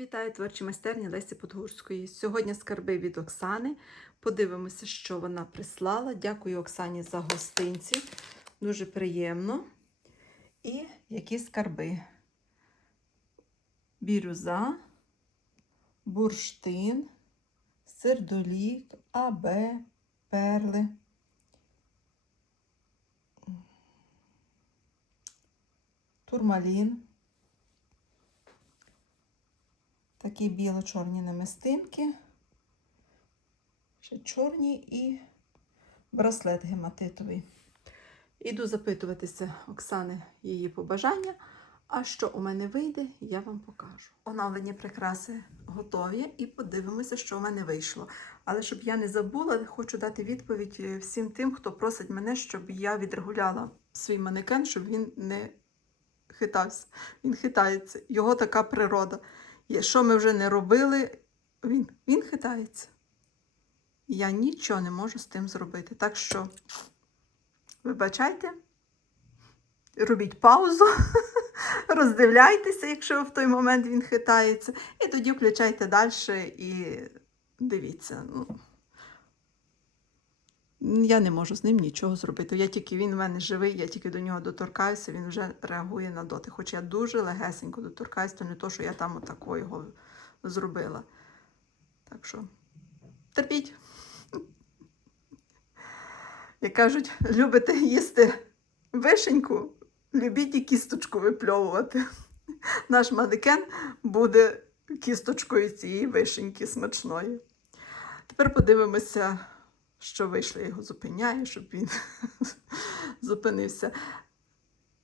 Вітаю творчі майстерні Лесі Подгурської. Сьогодні скарби від Оксани. Подивимося, що вона прислала. Дякую Оксані за гостинці. Дуже приємно. І які скарби? Бірюза, бурштин, сердолік, АБ, перли. Турмалін. Такі біло-чорні намистинки. Ще чорні і браслет гематитовий. Іду запитуватися Оксани її побажання. А що у мене вийде, я вам покажу. Оновлені прикраси готові і подивимося, що у мене вийшло. Але щоб я не забула, хочу дати відповідь е, всім тим, хто просить мене, щоб я відрегуляла свій манекен, щоб він не хитався. Він хитається. Його така природа. Що ми вже не робили, він, він хитається. Я нічого не можу з тим зробити. Так що, вибачайте, робіть паузу, роздивляйтеся, якщо в той момент він хитається, і тоді включайте далі і дивіться. Ну, я не можу з ним нічого зробити. Я тільки він в мене живий, я тільки до нього доторкаюся, він вже реагує на дотик. Хоч я дуже легесенько доторкаюся, то не то, що я там отако його зробила. Так що терпіть. Як кажуть, любите їсти вишеньку, любіть і кісточку випльовувати. Наш манекен буде кісточкою цієї вишеньки смачної. Тепер подивимося що вийшло, я його зупиняю, щоб він зупинився.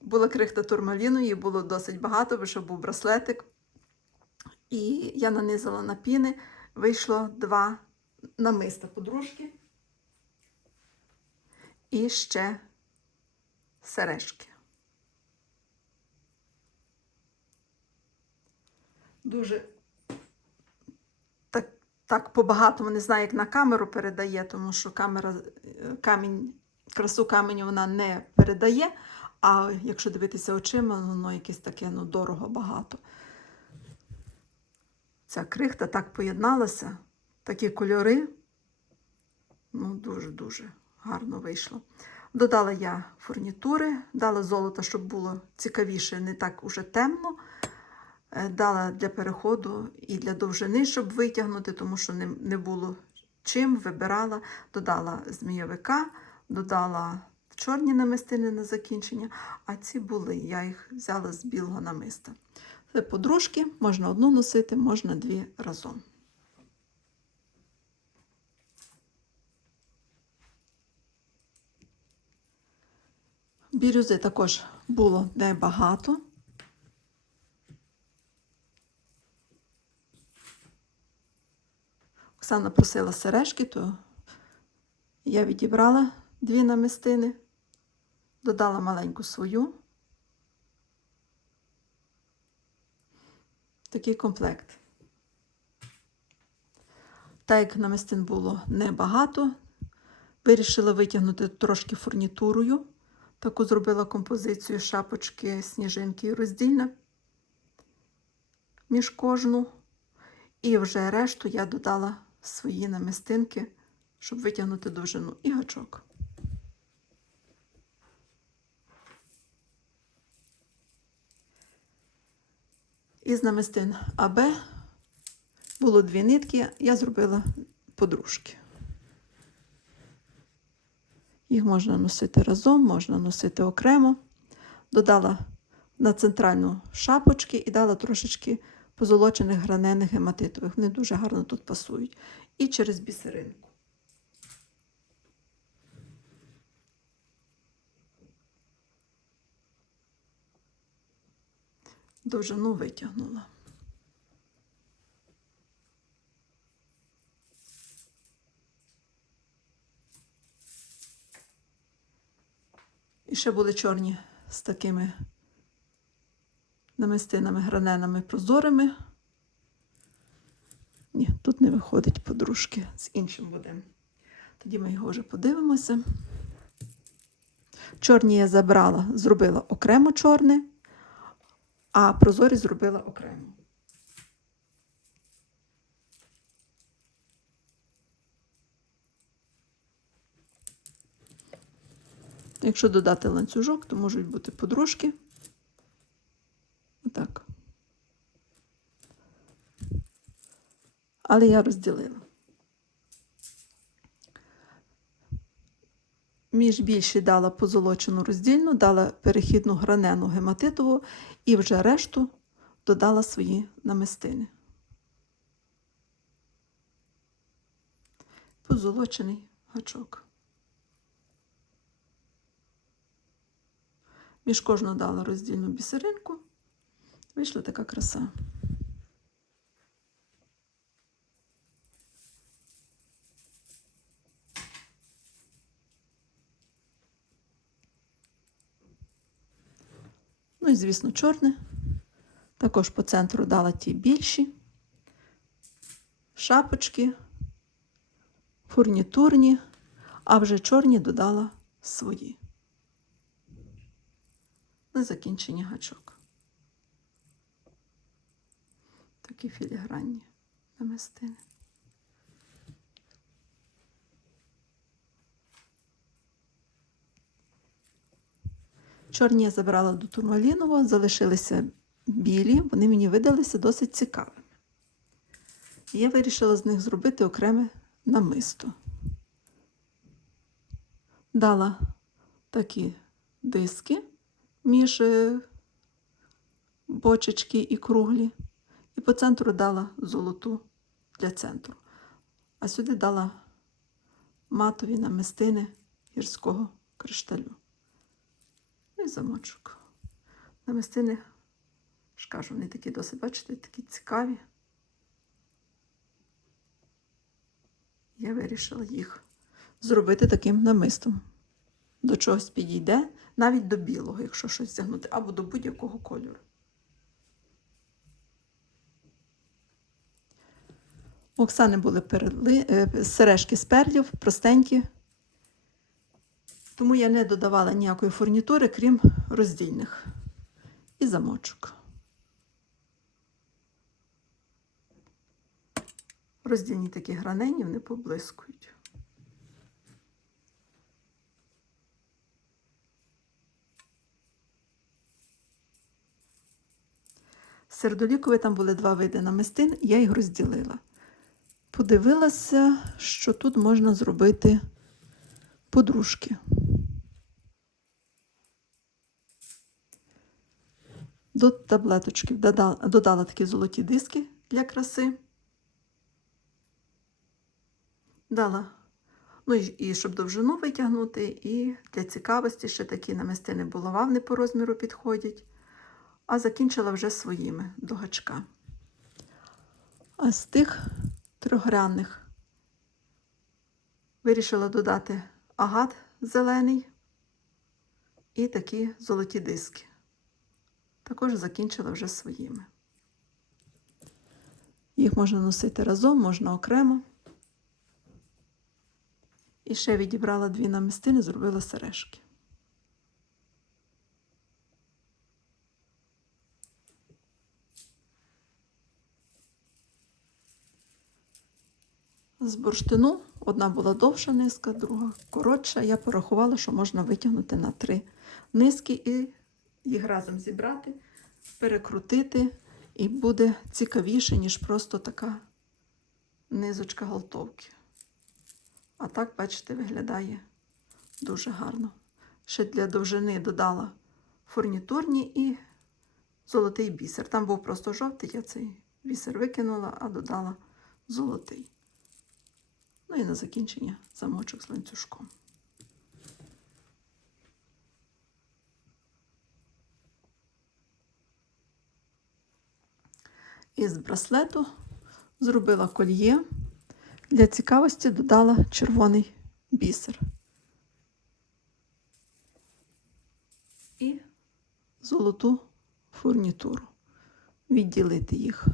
Була крихта турмаліну, її було досить багато, бо що був браслетик. І я нанизала на піни, вийшло два намиста подружки і ще сережки. Дуже так, по-багатому не знаю, як на камеру передає, тому що камера е, камінь, красу каменю вона не передає. А якщо дивитися очима, воно якесь таке ну, дорого багато. Ця крихта так поєдналася, такі кольори. Ну, дуже-дуже гарно вийшло. Додала я фурнітури, дала золото, щоб було цікавіше, не так уже темно. Е, Дала для переходу і для довжини, щоб витягнути, тому що не, було чим, вибирала, додала змійовика, додала чорні намистини на закінчення, а ці були, я їх взяла з білого намиста. Це подружки, можна одну носити, можна дві разом. Бірюзи також було небагато. Оксана просила сережки, то я відібрала дві намистини, додала маленьку свою. Такий комплект. Так як намистин було небагато, вирішила витягнути трошки фурнітурою. Таку зробила композицію шапочки, сніжинки і роздільна між кожну. І вже решту я додала свої намистинки, щоб витягнути довжину і гачок. Із намистин АБ було дві нитки, я зробила подружки. Їх можна носити разом, можна носити окремо. Додала на центральну шапочки і дала трошечки позолочених гранених гематитових. Вони дуже гарно тут пасують. І через бісеринку. Довжину витягнула. І ще були чорні з такими намистинами, граненами прозорими. Ні, тут не виходить подружки з іншим будемо. Тоді ми його вже подивимося. Чорні я забрала, зробила окремо чорне, а прозорі зробила окремо. Якщо додати ланцюжок, то можуть бути подружки. Отак. Але я розділила. Між більші дала позолочену роздільну, дала перехідну гранену гематитову і вже решту додала свої намистини. Позолочений гачок. Між кожну дала роздільну бісеринку. Вийшла така краса. Ну і, звісно, чорне. Також по центру дала ті більші шапочки, фурнітурні, а вже чорні додала свої. На закінчення гачок. Такі філігранні намистини. Чорні я забрала до турмалінового, залишилися білі, вони мені видалися досить цікавими. І я вирішила з них зробити окреме намисто. Дала такі диски між е, бочечки і круглі, по центру дала золоту для центру. А сюди дала матові намистини гірського кришталю. Ну і замочок. Намистини, ж кажу, вони такі досить, бачите, такі цікаві. Я вирішила їх зробити таким намистом. До чогось підійде, навіть до білого, якщо щось вдягнути, або до будь-якого кольору. У Оксани були перли, е, сережки з перлів, простенькі. Тому я не додавала ніякої фурнітури, крім роздільних і замочок. Роздільні такі гранені, вони поблискують. Сердолікові там були два види намистин, я їх розділила. Подивилася, що тут можна зробити подружки. До таблеточки додала, такі золоті диски для краси. Дала, ну і, щоб довжину витягнути, і для цікавості ще такі намистини булава не по розміру підходять, а закінчила вже своїми до гачка. А з тих трьохгранних вирішила додати агат зелений і такі золоті диски. Також закінчила вже своїми. Їх можна носити разом, можна окремо. І ще відібрала дві намистини, зробила сережки. З бурштину одна була довша низка, друга коротша. Я порахувала, що можна витягнути на три низки і їх разом зібрати, перекрутити, і буде цікавіше, ніж просто така низочка галтовки. А так, бачите, виглядає дуже гарно. Ще для довжини додала фурнітурні і золотий бісер. Там був просто жовтий, я цей бісер викинула, а додала золотий. Ну і на закінчення замочок з ланцюжком. Із браслету зробила кольє. Для цікавості додала червоний бісер. І золоту фурнітуру. Відділити їх.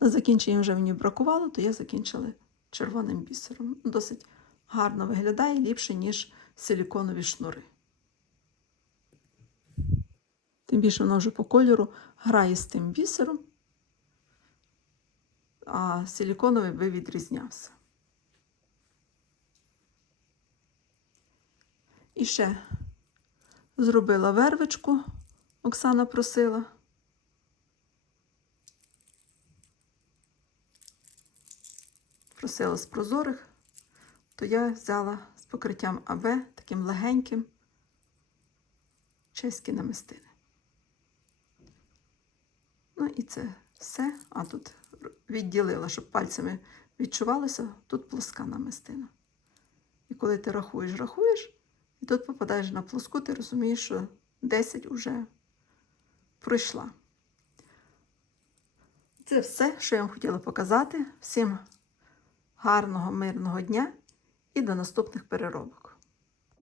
На закінчення вже мені бракувало, то я закінчила червоним бісером. Досить гарно виглядає, ліпше, ніж силіконові шнури. Тим більше воно вже по кольору грає з тим бісером, а силіконовий би відрізнявся. І ще Зробила вервичку, Оксана просила. Просила з прозорих, то я взяла з покриттям АБ таким легеньким чеські намистини. Ну і це все. А тут відділила, щоб пальцями відчувалося, тут плоска намистина. І коли ти рахуєш, рахуєш, і тут попадаєш на плоску, ти розумієш, що 10 уже пройшла. Це все, що я вам хотіла показати. Всім гарного, мирного дня і до наступних переробок.